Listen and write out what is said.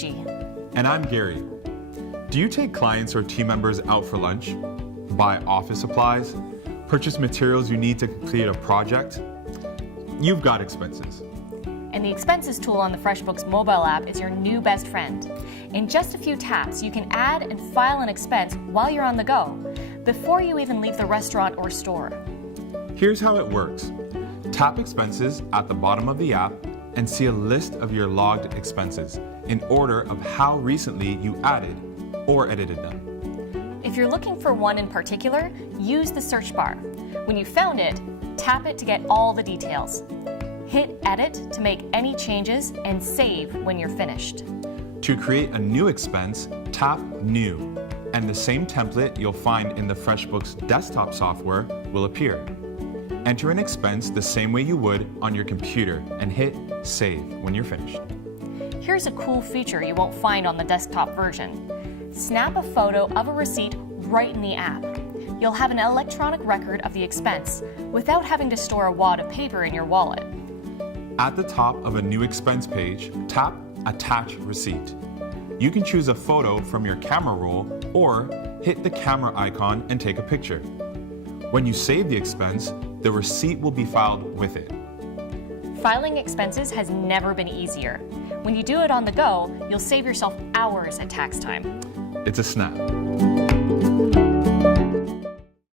Gigi. And I'm Gary. Do you take clients or team members out for lunch? Buy office supplies? Purchase materials you need to complete a project? You've got expenses. And the expenses tool on the FreshBooks mobile app is your new best friend. In just a few taps, you can add and file an expense while you're on the go, before you even leave the restaurant or store. Here's how it works. Tap Expenses at the bottom of the app and see a list of your logged expenses in order of how recently you added or edited them. If you're looking for one in particular, use the search bar. When you found it, tap it to get all the details. Hit Edit to make any changes and save when you're finished. To create a new expense, tap New, and the same template you'll find in the FreshBooks desktop software will appear. Enter an expense the same way you would on your computer and hit Save when you're finished. Here's a cool feature you won't find on the desktop version. Snap a photo of a receipt right in the app. You'll have an electronic record of the expense without having to store a wad of paper in your wallet. At the top of a new expense page, tap Attach Receipt. You can choose a photo from your camera roll or hit the camera icon and take a picture. When you save the expense, the receipt will be filed with it. Filing expenses has never been easier. When you do it on the go, you'll save yourself hours at tax time. It's a snap.